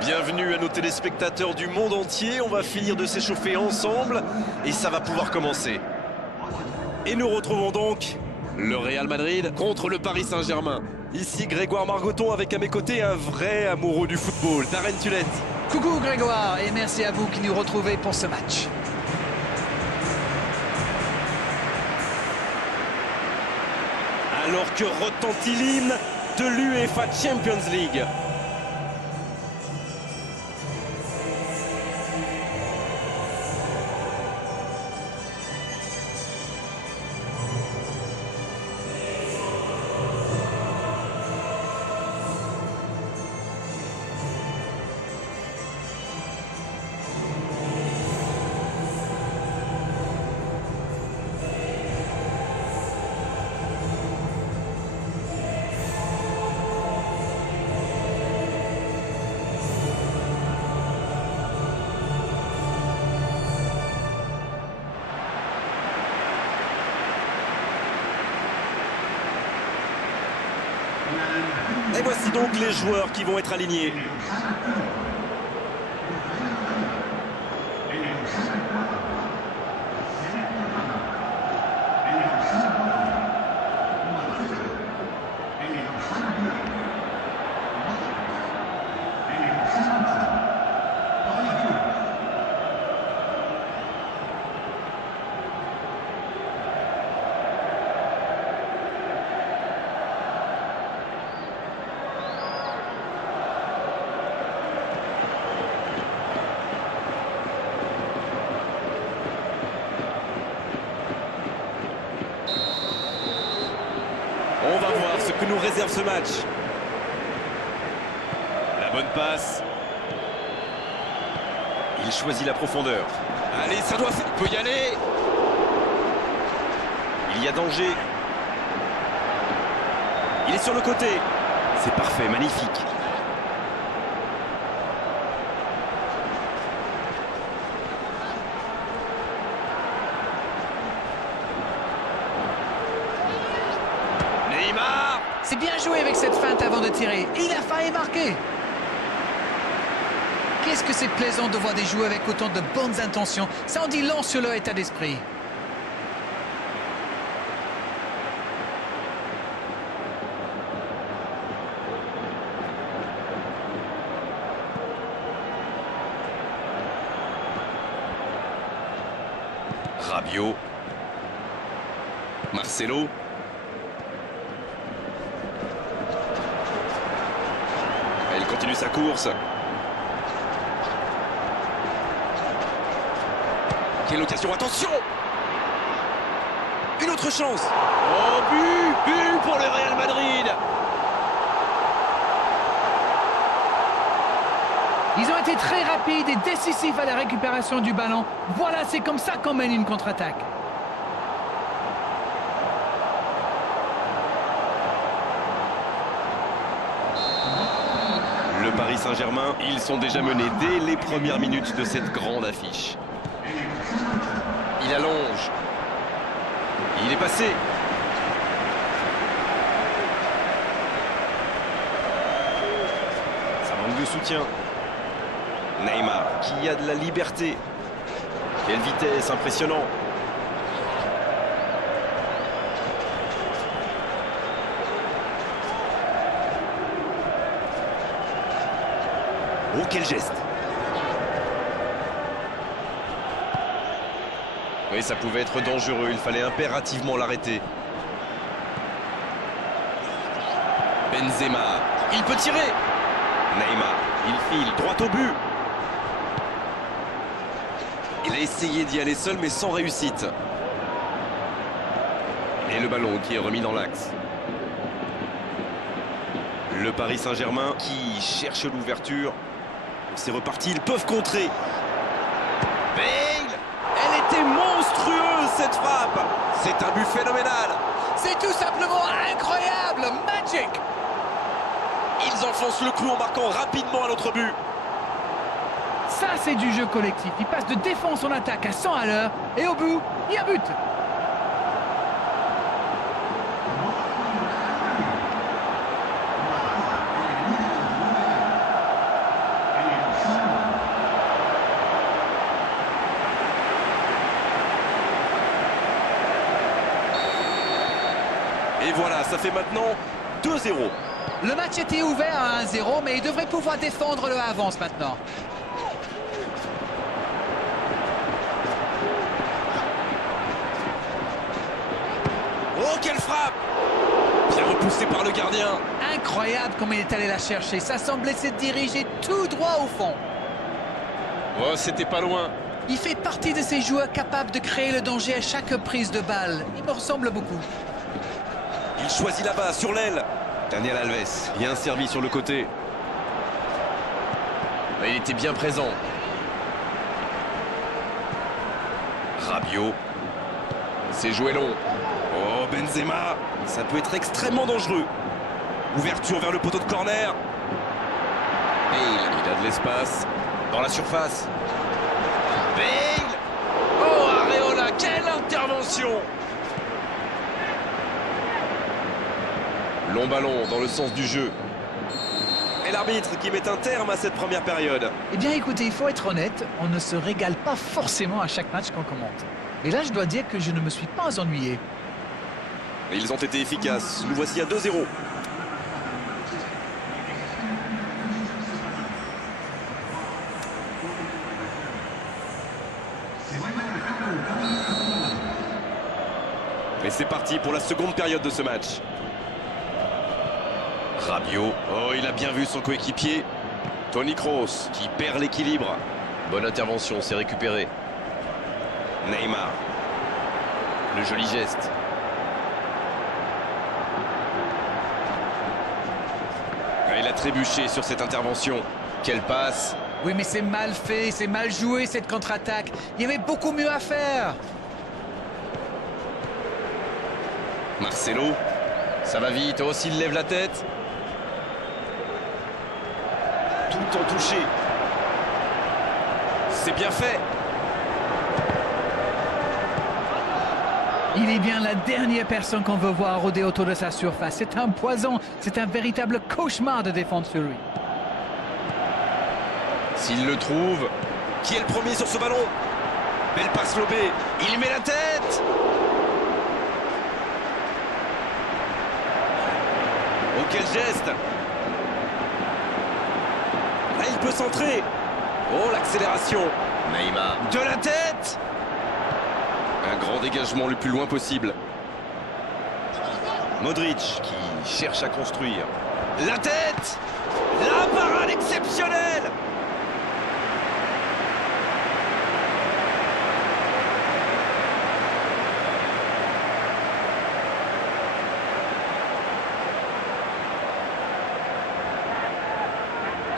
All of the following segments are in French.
Bienvenue à nos téléspectateurs du monde entier. On va finir de s'échauffer ensemble et ça va pouvoir commencer. Et nous retrouvons donc le Real Madrid contre le Paris Saint-Germain. Ici Grégoire Margoton avec à mes côtés un vrai amoureux du football, Darren Tulette. Coucou Grégoire et merci à vous qui nous retrouvez pour ce match. Alors que retentit l'hymne de l'UEFA Champions League. Et voici donc les joueurs qui vont être alignés. On va voir ce que nous réserve ce match. La bonne passe. Il choisit la profondeur. Allez, ça doit faire. Il peut y aller. Il y a danger. Il est sur le côté. C'est parfait, magnifique. Neymar. C'est bien joué avec cette feinte avant de tirer. Il a failli marquer. Qu'est-ce que c'est plaisant de voir des joueurs avec autant de bonnes intentions. Ça en dit long sur leur état d'esprit. Rabiot. Marcelo. Il continue sa course. Quelle occasion, attention! Une autre chance! Oh, but pour le Real Madrid! Ils ont été très rapides et décisifs à la récupération du ballon. Voilà, c'est comme ça qu'on mène une contre-attaque. Le Paris Saint-Germain, ils sont déjà menés dès les premières minutes de cette grande affiche. Il allonge. Il est passé. Ça manque de soutien. Neymar, qui a de la liberté. Quelle vitesse, impressionnant. Oh, quel geste! Oui, ça pouvait être dangereux, il fallait impérativement l'arrêter. Benzema, il peut tirer! Neymar, il file droit au but. Il a essayé d'y aller seul, mais sans réussite. Et le ballon qui est remis dans l'axe. Le Paris Saint-Germain qui cherche l'ouverture. C'est reparti, ils peuvent contrer. Bale! Elle était monstrueuse cette frappe! C'est un but phénoménal! C'est tout simplement incroyable! Magic! Ils enfoncent le clou en marquant rapidement à l'autre but. Ça, c'est du jeu collectif. Il passe de défense en attaque à 100 à l'heure. Et au bout, il y a but. Et voilà, ça fait maintenant 2-0. Le match était ouvert à 1-0, mais il devrait pouvoir défendre le avance maintenant. Oh, quelle frappe! Bien repoussé par le gardien. Incroyable comme il est allé la chercher. Ça semblait se diriger tout droit au fond. Oh, c'était pas loin. Il fait partie de ces joueurs capables de créer le danger à chaque prise de balle. Il me ressemble beaucoup. Il choisit là-bas, sur l'aile. Daniel Alves, bien servi sur le côté. Mais il était bien présent. Rabiot. C'est joué long. Oh, Benzema. Ça peut être extrêmement dangereux. Ouverture vers le poteau de corner. Bale, il a de l'espace. Dans la surface. Bale. Oh, Areola, quelle intervention! Long ballon dans le sens du jeu. Et l'arbitre qui met un terme à cette première période. Eh bien écoutez, il faut être honnête, on ne se régale pas forcément à chaque match qu'on commente. Et là, je dois dire que je ne me suis pas ennuyé. Ils ont été efficaces. Nous voici à 2-0. Et c'est parti pour la seconde période de ce match. Rabiot. Oh, il a bien vu son coéquipier. Toni Kroos qui perd l'équilibre. Bonne intervention, c'est récupéré. Neymar. Le joli geste. Il a trébuché sur cette intervention. Quelle passe! Oui, mais c'est mal fait, c'est mal joué cette contre-attaque. Il y avait beaucoup mieux à faire. Marcelo. Ça va vite. Oh, s'il lève la tête. Tout en touché. C'est bien fait. Il est bien la dernière personne qu'on veut voir rôder autour de sa surface. C'est un poison, c'est un véritable cauchemar de défendre sur lui. S'il le trouve, qui est le premier sur ce ballon? Belle passe lobée, il met la tête. Oh, quel geste! Là, il peut centrer. Oh, l'accélération. Neymar. De la tête! Un grand dégagement le plus loin possible. Modric qui cherche à construire. La tête! La parade exceptionnelle!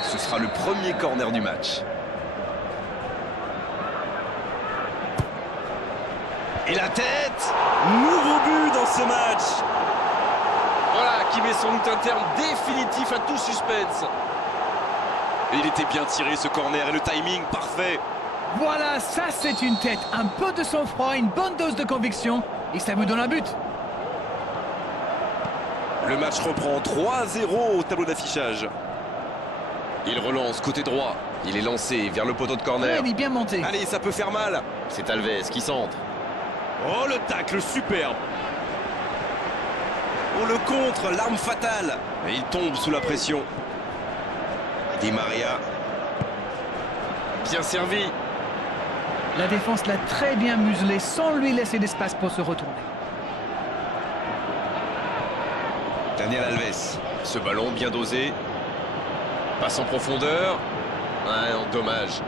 Ce sera le premier corner du match. Et la tête! Nouveau but dans ce match! Voilà qui met sans doute un terme définitif à tout suspense. Et il était bien tiré ce corner et le timing parfait. Voilà, ça c'est une tête. Un peu de sang-froid, une bonne dose de conviction. Et ça vous donne un but. Le match reprend 3-0 au tableau d'affichage. Il relance côté droit. Il est lancé vers le poteau de corner. Ouais, il est bien monté. Allez, ça peut faire mal. C'est Alves qui centre. Oh, le tacle superbe. Oh, le contre, l'arme fatale. Et il tombe sous la pression. Di Maria. Bien servi. La défense l'a très bien muselé sans lui laisser d'espace pour se retourner. Daniel Alves. Ce ballon bien dosé. Passe en profondeur. Ouais, non, dommage.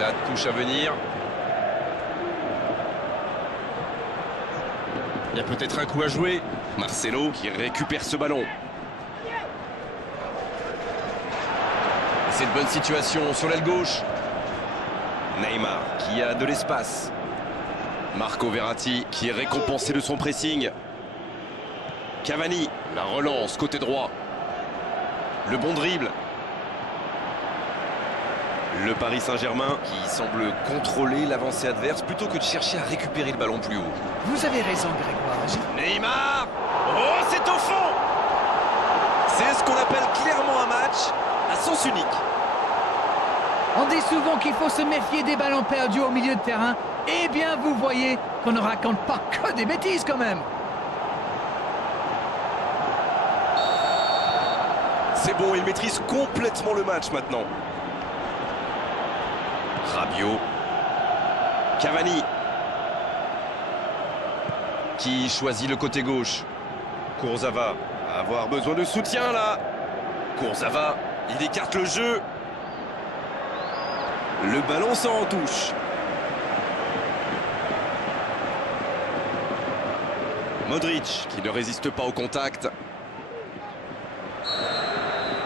La touche à venir. Il y a peut-être un coup à jouer. Marcelo qui récupère ce ballon. C'est une bonne situation sur l'aile gauche. Neymar qui a de l'espace. Marco Verratti qui est récompensé de son pressing. Cavani, la relance côté droit. Le bon dribble. Le Paris Saint-Germain qui semble contrôler l'avancée adverse plutôt que de chercher à récupérer le ballon plus haut. Vous avez raison, Grégoire. Neymar! Oh, c'est au fond! C'est ce qu'on appelle clairement un match à sens unique. On dit souvent qu'il faut se méfier des ballons perdus au milieu de terrain. Eh bien, vous voyez qu'on ne raconte pas que des bêtises quand même. C'est bon, il maîtrise complètement le match maintenant. Rabiot. Cavani. Qui choisit le côté gauche. Kurzawa va avoir besoin de soutien là. Kurzawa, il écarte le jeu. Le ballon s'en touche. Modric qui ne résiste pas au contact.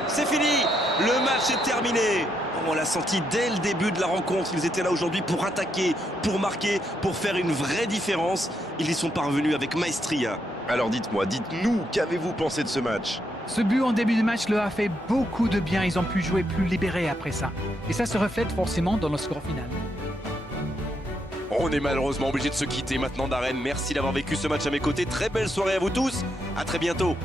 C'est fini. Le match est terminé. On l'a senti dès le début de la rencontre. Ils étaient là aujourd'hui pour attaquer, pour marquer, pour faire une vraie différence. Ils y sont parvenus avec maestria. Alors dites-moi, dites-nous, qu'avez-vous pensé de ce match? Ce but en début de match leur a fait beaucoup de bien. Ils ont pu jouer plus libérés après ça. Et ça se reflète forcément dans le score final. On est malheureusement obligé de se quitter maintenant, Darren. Merci d'avoir vécu ce match à mes côtés. Très belle soirée à vous tous. À très bientôt.